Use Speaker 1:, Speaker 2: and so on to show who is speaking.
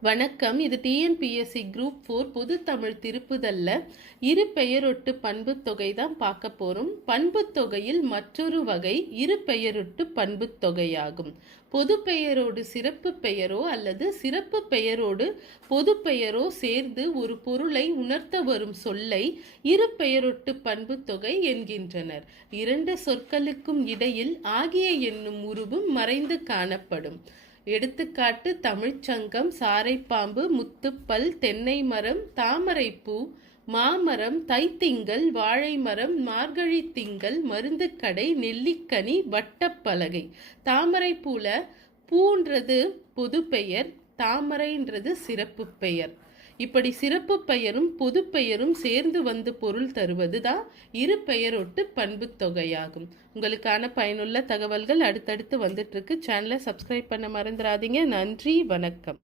Speaker 1: வணக்கம். இது TNPSC group four பொது தமிழ் திருப்புதல்ல. இரு பெயரொட்டு பண்புத் தொகை தான் பார்க்க போறோம். பண்புத் தொகையில் மற்றொரு வகை இரு பெயரொட்டு பண்புத் தொகையாகும். பொது பெயரோடு சிறப்பு பெயரோ அல்லது சிறப்பு பெயரோடு பொது பெயரோ சேர்ந்து ஒரு பொருளை உணர்த்த வரும் சொல்லை இரு பெயரொட்டு பண்புத் தொகை என்கின்றனர். இரண்டு சொற்களுக்கும் இடையில் ஆகிய என்னும் உருவும் மறைந்து காணப்படும். எடுத்துக்காட்டு தமிழ்ச்சங்கம் சாரைப்பாம்பு முத்துப்பல் தென்னை மரம் தாமரைப்பூ மாமரம் தைத்திங்கள் வாழை மரம் மார்கழி திங்கள் மருந்துக்கடை நெல்லிக்கனி வட்டப்பலகை. தாமரைப்பூல பூன்றது பொது பெயர் தாமரைன்றது சிறப்பு பெயர். இப்படி சிறப்பு பெயரும் பொது பெயரும் சேர்ந்து வந்து பொருள் தருவது தான் இரு பெயரொட்டு பண்புத் தொகையாகும். உங்களுக்கான பயனுள்ள தகவல்கள் அடுத்தடுத்து வந்துட்டு இருக்கு சேனலை சப்ஸ்கிரைப் பண்ண மறந்துடாதீங்க. நன்றி வணக்கம்.